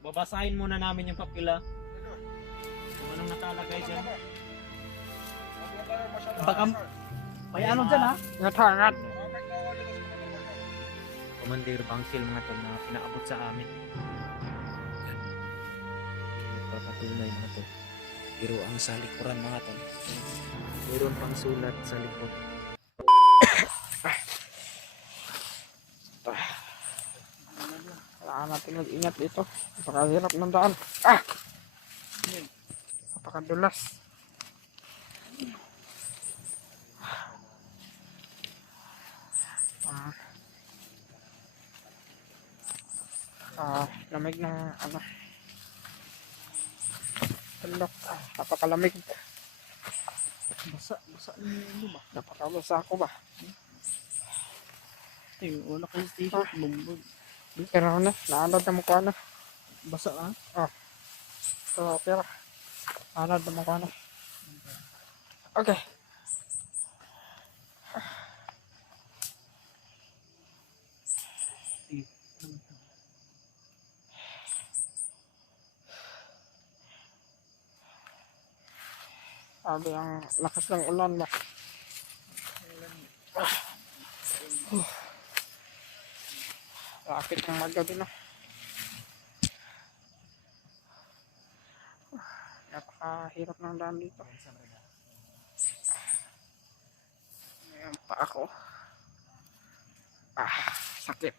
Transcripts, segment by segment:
Babasahin muna namin yung papila. Kung anong nakalagay dyan. Baka may ano dyan ha? Ngat. Commander Bangsil mga tol na pinaabot sa amin. Papatunay mga tol. Pero ang sa likuran mga tol, mayroon pang sulat sa likod. Kailangan natin mag-ingat dito. Napakahirap ng daan. Napakadulas. Lamig ng ano. Talok. Napakalamig. Basa niyo ba? Napakabasa ako ba? Yung una ko yung t-shirt, bumbog. Pero na, naanad na mukha na. Basa ah? So, pero, naanad na mukha na. Okay. Sabi ang lakas ng ulan ba? Lapit ng magabi na. Napakahirap ng daan dito. Ayan pa ako. Sakit.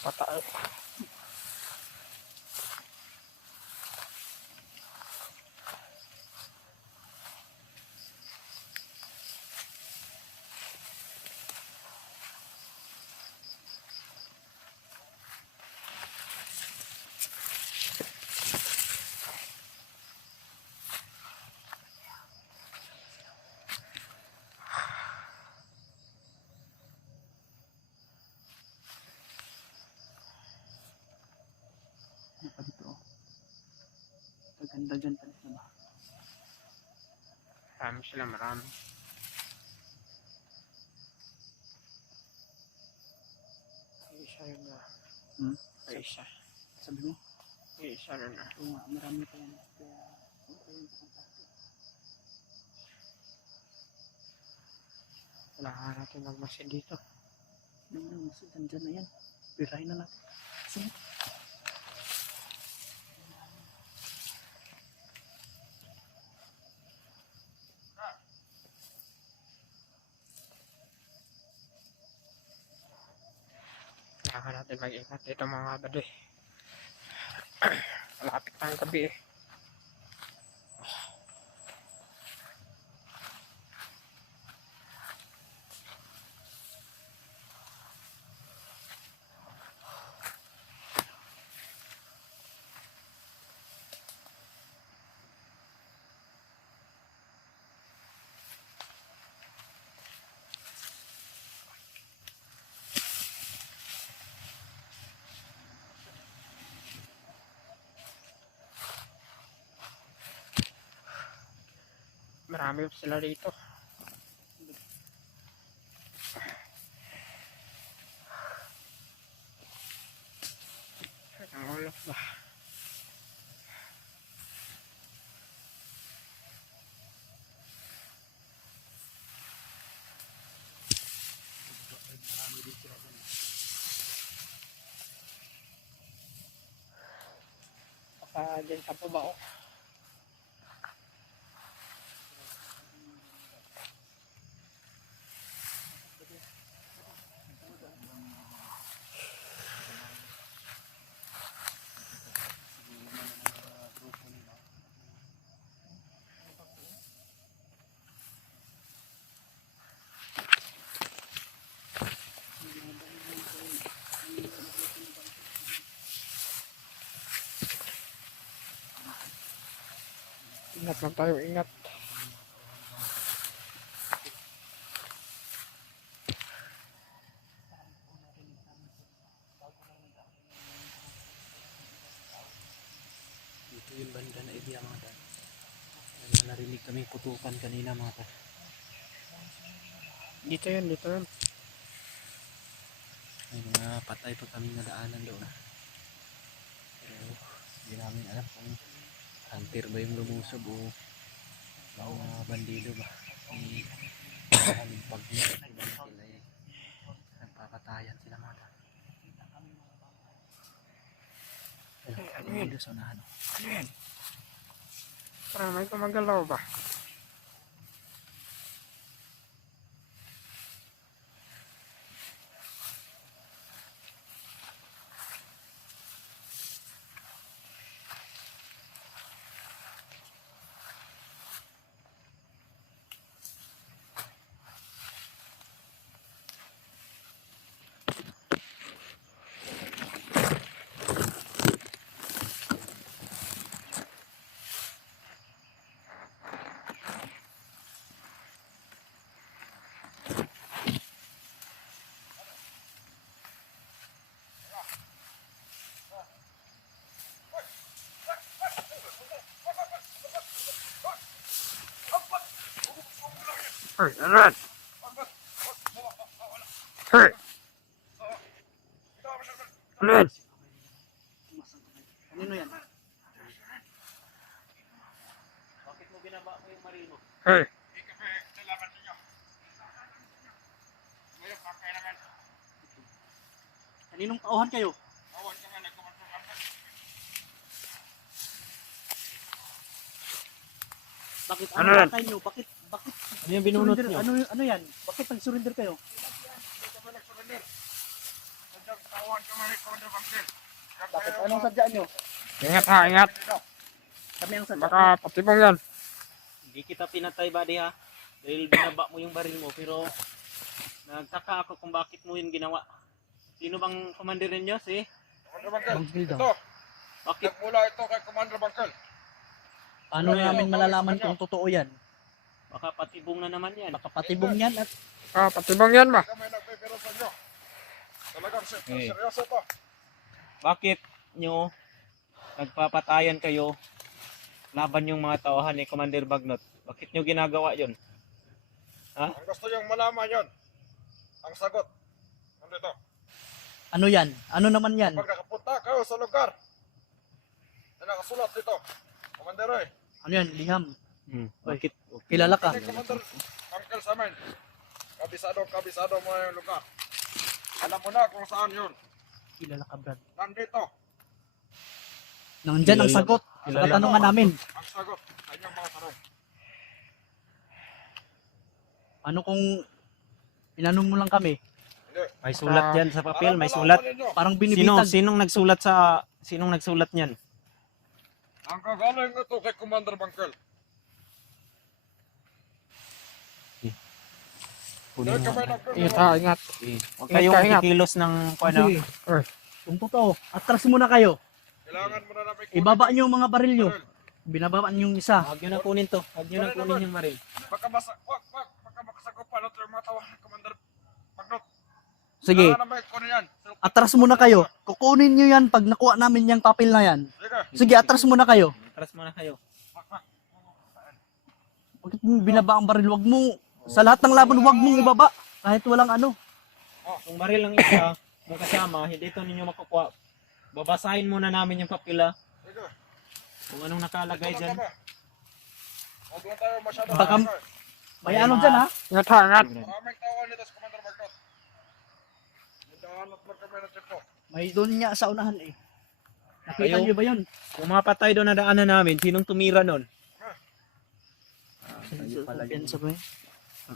Patay. Ano pa dito oh. Paganda dyan pa dito ba? Marami sila, marami. Isa yun na. Isa. Sabi mo? Isa rin na. Oo nga, marami pa yan. Kaya, okay yung kontakto. Kailangan natin magmasid dito. Mas dyan na yan. Pirahin na natin. Sige. Kailangan natin mag-ingat dito mga kabady. Malapit na ang gabi eh. Marami sila dito. Ang ulo ba? Baka dyan sa pabao. Ingat lang tayo, ingat. Dito yung banda na area mga tan. May narinig kami putukan kanina mga tan. Dito yun, dito yun. May mga patay pa kami nadaanan doon. Pero hindi namin alam kung hunter ba yung lumusob o mga bandido ba. May maraming pagniya. Ibang sila eh. Nagpapatayan sila mga tan. Ano yun? Dito sa unahan. Ano yan? Parang may gumagalaw ba? Hey, ano yan? Hey! Ano yan? Kanino yan? Bakit mo binaba mo yung marino? Hey! Kaninong tauhan kayo? Bakit Ano ano yan? pakay nyo? Bakit ano yung binunot nyo? Ano yan? Bakit nag-surrender kayo? Bakit anong sadya nyo? Ingat ha, ingat. Kami ang sadya. Baka patibong yan. Hindi kita pinatay buddy ha. Dahil binaba mo yung baril mo pero nagtaka ako kung bakit mo yun ginawa. Sino bang commander ninyo? Si? Commander Bangkel. Bangkel Ito, Bakit? nagmula ito kay Commander Bangkel. Paano namin malalaman kung totoo yan? Baka patibong na naman yan. Baka patibong yan at Ah, patibong yan ba? Kami nagbibiro sa inyo. Talagang Eh. seryoso to. Bakit nyo nagpapatayan kayo laban yung mga tauhan ni Commander Bagnot? Bakit nyo ginagawa yun? Ang gusto yung malaman yon. Ang sagot. Nandito. ano yan? Ano naman yan? Pag nakapunta kayo sa lugar, na nakasulat dito. Commander Roy. Ano yan? Liham. Bakit? Kilala ka? Ini Commander Bangkel sa amin. Kabisado mo yung lugar. Alam mo na kung saan yun. Kilala ka, Brad. Nandito. Nandyan ang sagot sa Kilala. katanungan namin. Ang sagot sa inyong mga tanong. Ano kung inanong mo lang kami? Hindi. May sulat yan sa papel, may Para sulat. malaman ninyo, Parang binibitag. Sinong nagsulat niyan? ang kagaling ito kay Commander Bangkel. Dahil kami Ingat ha, ingat. Huwag Ingat kayong ka, ingat. kikilos ng ano. Sige. Kung totoo, atras muna kayo. Kailangan mo na namin Ibaba nyo yung mga baril nyo. Binababa nyo yung isa. Huwag nyo na kunin to. Huwag nyo na kunin yung maril. Baka makasagupan ito yung mga tawa ng Commander Bagnot. Sige, Kailangan namin kunin yan. atras muna kayo. Kukunin nyo yan pag nakuha namin yung papel na yan. Sige. Sige, atras muna kayo. Atras muna kayo. Bakit mo binaba ang baril? Wag mo, sa lahat ng laban, wag mong ibaba. Kahit walang ano. Kung baril lang isa, yung kasama, hindi ito ninyo makukuha. Babasahin muna namin yung papila. Sige. Kung anong nakalagay dyan. Huwag lang tayo masyado. Baka may ano dyan ha? Ingat ha, ingat. Maraming tao nito sa Commander Bagnot. Hindahanap lang kami ng tipo. May doon nga sa unahan eh. Nakita Ayaw. niyo ba yun? Kung mapatay doon na daanan namin, sinong tumira nun? Yan sabay.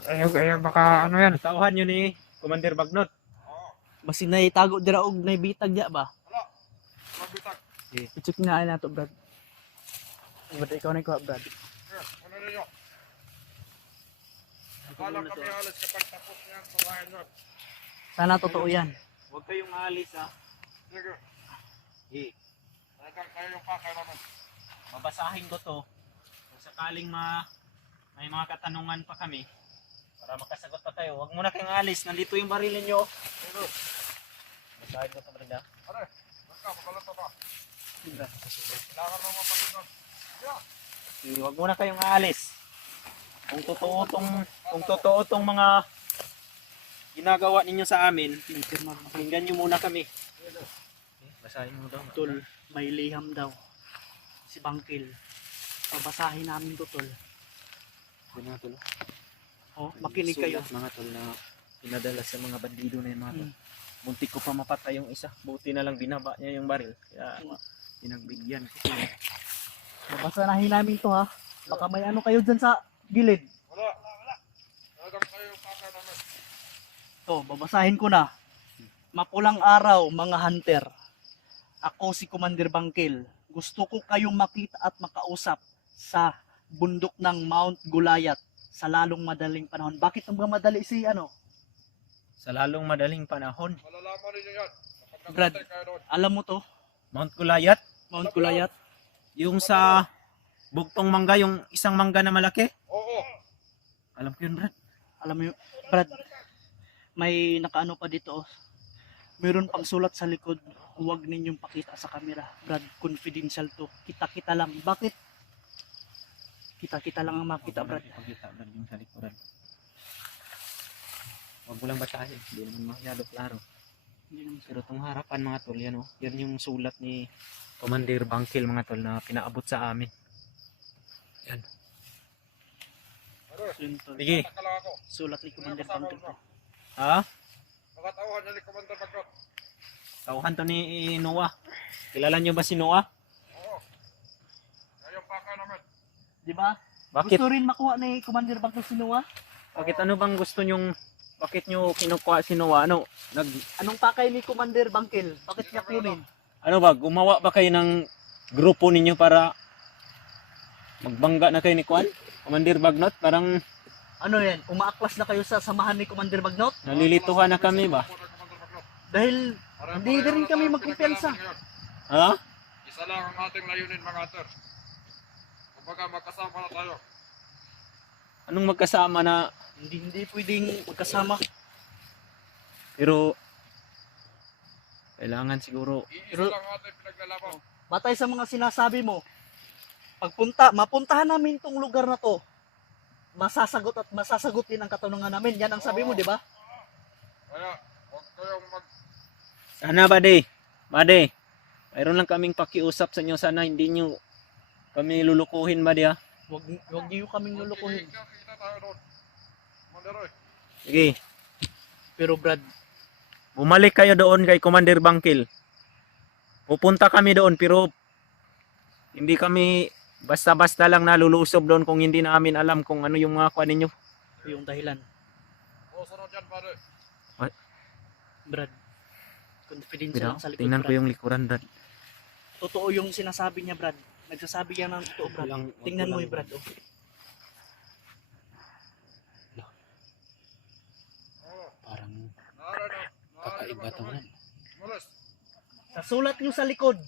Ayaw, baka ano yan. Tauhan nyo ni Commander Bagnot. Basi na itago dira og na bitag ya ba? Wala. Magbitag. I-check na ay nato Brad. Brad ikaw na ikaw Brad. Sige. Ano ninyo? Akala kami alas kapag tapos niyan sa bahay nyo. Sana totoo yan. Huwag kayong aalis ha. Sige. Eh, Talagang kayo yung pakay naman. babasahin ko to. Kung sakaling may mga katanungan pa kami, para makasagot pa tayo. Huwag muna kayong aalis. Nandito yung baril ninyo. Sige. Basahin ko to, Brenda. Ano? Basta, mabalata ba? Kailangan mo mapatid nun. Yeah. Huwag muna kayong aalis. Kung totoo tong mga ginagawa ninyo sa amin, pakinggan nyo muna kami. Basahin mo daw. Tol, may liham daw. Si Bangkil. Babasahin namin to tol. Mga tol. Oh, makinig kayo. Sulat, mga tol na pinadala sa mga bandido na yung mga tol. Hmm. Muntik ko pa mapatay yung isa. Buti na lang binaba niya yung baril. Kaya pinagbigyan ko siya. Babasahin namin to ha. Baka may ano kayo dyan sa gilid. Wala. Talagang kayo yung pakay namin. To, babasahin ko na. Mapulang araw, mga hunter. Ako si Commander Bangkil. Gusto ko kayong makita at makausap sa bundok ng Mount Gulayat sa lalong madaling panahon. Bakit ang madali si ano? Sa lalong madaling panahon, Malalaman ninyo yan. Kapag Brad. nagtatay kayo doon. Alam mo to? Mount Gulayat, Mount Gulayat? yung sa bugtong mangga, yung isang mangga na malaki. Oo. Alam ko yun, Brad. Alam mo yun, Brad, may nakaano pa dito. Oh. Meron pang sulat sa likod. Huwag ninyong pakita sa camera. Brad, confidential to. Kita-kita lang. Bakit? Kita-kita lang ang makita, Brad. Pagkita, Brad, yung sa likuran. Huwag mo lang basahin. Hindi naman masyado klaro. Pero itong harapan, mga tol, yan o. Yan yung sulat ni Commander Bangkil, mga tol, na pinaabot sa amin. Yan. Ano? Yun, tol. Sige. Taka lang ako. Sulat ni Commander Bangkil to. Ha? Nakatauhan niya ni Commander Bagnot. Tauhan to ni Noah. Kilala nyo ba si Noah? Oo. Kayo yung pakay namin. Di ba? Bakit? Gusto rin makuha ni Commander Bangkil si Noah? Bakit ano bang gusto nyong, bakit nyo kinukuha si Noah? Ano? Anong pakay ni Commander Bangkil? Bakit niya kunin? Ano ba? Gumawa ba kayo ng grupo ninyo para magbangga na kayo ni Kwan? Commander Bagnot? Parang Ano yan? Umaaklas na kayo sa samahan ni Commander Bagnot? nalilituhan na kami ba? Dahil hindi na rin kami magkumpiyansa. Ha? Isa lang ang ating layunin, mga hunter. Kumbaga magkasama na tayo. Anong magkasama na, Hindi pwedeng magkasama. pero kailangan siguro, Iisa lang ang ating pinaglalaban. Batay sa mga sinasabi mo, mapuntahan namin tong lugar na to, masasagot at masasagot din ang katanungan namin. Yan ang sabi mo, di ba? Kaya, huwag kayong sana Bade, mayroon lang kaming pakiusap sa inyo, sana hindi nyo kami lulukuhin ba diya? Huwag niyo kaming lulukuhin. Kita tayo doon. Manderoy. Sige, Pero Brad, bumalik kayo doon kay Commander Bangkil. Pupunta kami doon pero hindi kami basta-basta lang nalulusob doon kung hindi namin alam kung ano yung mga kuha ninyo. yung dahilan. O, sunod yan, pare. Brad, confidential lang sa likod, Tingnan ko Brad. yung likuran, Brad. Totoo yung sinasabi niya, Brad. Nagsasabi yan ng totoo, Brad. Tingnan mo yung Brad. Oh. Oo. Parang Naara na. kakaiba to, Brad. Mulis. Sa sulat niyo sa likod,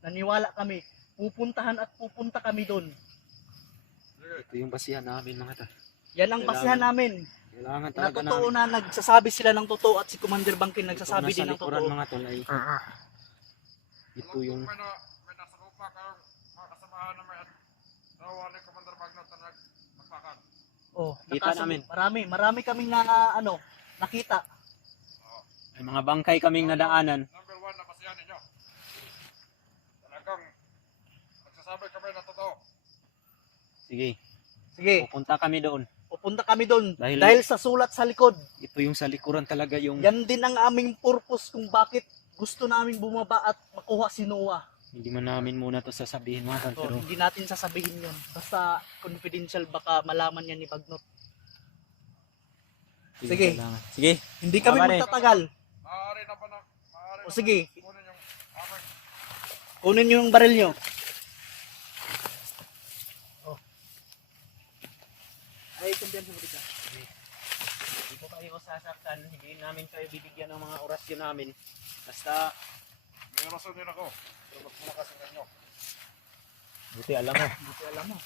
naniwala kami, pupuntahan at pupunta kami doon. Sige. Ito yung basihan namin, mga tol. Yan ang basihan namin. Kailangan Na talaga totoo na nagsasabi sila ng totoo at si Commander Bangkin nagsasabi din ng totoo. mga tol ay ito yung May nasa lupa kayong mga kasamahan na may tawa ni Commander Bagnot na lukakan. Oh, Kita namin. Marami kaming na nakita. May mga bangkay kaming nadaanan. Number 1 na basihan ninyo. Talagang nagsasabi kami na totoo. Sige, Sige, pupunta kami doon. pupunta kami doon Dahil- dahil sa sulat sa likod. Ito yung sa likuran talaga yung Yan din ang aming purpose kung bakit gusto namin bumaba at makuha si Noah. hindi man namin muna to sasabihin mga tol, Oh, pero hindi natin sasabihin yun. Basta confidential, baka malaman yan ni Bagnot. Sige. kailangan. Sige, Hindi kami Pare. magtatagal. Maaari na ba na? Maaari O na sige, ba? Kunin yung aming kunin nyo yung baril nyo. Oh. Ay, kumpiyansa mo dito. hindi ko kayo sasaktan, hindi namin kayo bibigyan ng mga orasyon namin. Basta, may rason din ako. Pero magmulakas sa inyo. buti alam mo. Buti alam mo.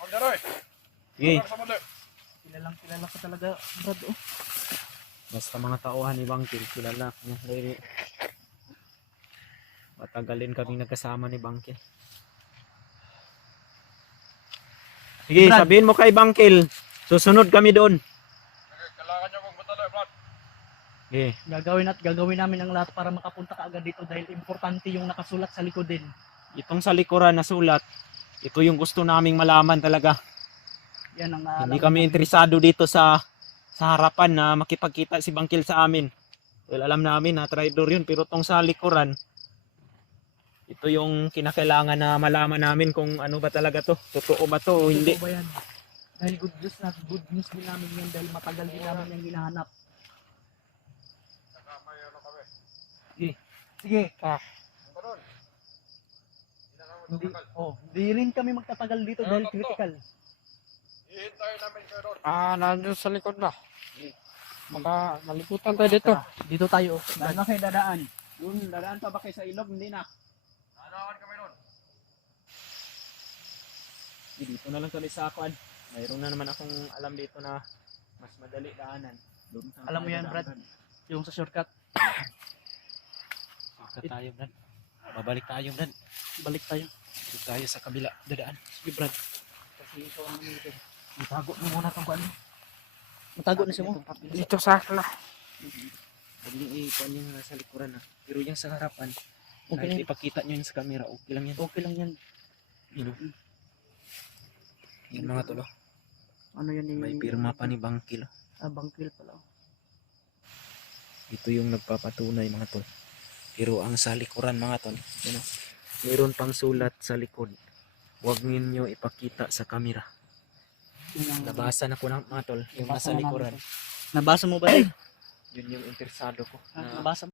Magdaroy! Sige, Sa muli! Kilala ka talaga, Brad. Oh. basta mga tauhan ni Bangkil, kilala niya. Dahil matagal din kaming nagkasama ni Bangkil. Sige, Brad. sabihin mo kay Bangkil, susunod kami doon. Okay, kailangan nyo kong matalo, Brad. Sige, Gagawin namin ang lahat para makapunta ka agad dito dahil importante yung nakasulat sa likod din. itong sa likuran na sulat, ito yung gusto naming malaman talaga. Yan ang Hindi kami interesado dito sa harapan na makipagkita si Bangkil sa amin. Well, alam namin na traitor yun, pero tong sa likuran, ito yung kinakailangan na malaman namin kung ano ba talaga to. Totoo ba to o hindi. Totoo ba yan? Dahil good news din namin yan dahil matagal din namin yung hinahanap. Saka may ano kami. Sige, Ang ganun. Hindi na kami hindi, matagal. hindi rin kami magtatagal dito dahil Tatlo. critical. Hihintayin namin kayo doon. Nandun sa likod na. Baka malibutan tayo dito. Dito tayo. Saan na kayo dadaan? Yun, dadaan pa ba kayo sa ilog? Hindi na. Hanakan kami doon. Dito na lang kami sa Akwan. Mayroon na naman akong alam dito na mas madali daanan. Doon sa Alam mo yan, Brad? Yung sa shortcut. Shortcut tayo, Brad. Babalik tayo, Brad. Balik tayo. Dito tayo sa kabila. Dadaan. Sige, Brad. Kasi ito ang dito. Itago mo muna itong kuan. Matago na siya mo. Dito sa akin na. Huwag niyo ikuan yung nasa likuran ha. Pero yung sa harapan, Okay kahit lang. ipakita nyo yun sa camera, okay lang yan. Okay lang yan. Yun, yan mga tolo. Ano yan May pirma pa ni Bangkil. Bangkil pala. Ito yung nagpapatunay mga tol. Pero ang sa likuran mga tol, yun, mayroon pang sulat sa likod. Huwag ninyo ipakita sa camera. Nabasa na ko ng mga tol, yung nasa likuran. Nabasa mo ba eh? Yun yung interesado ko. Nabasa mo?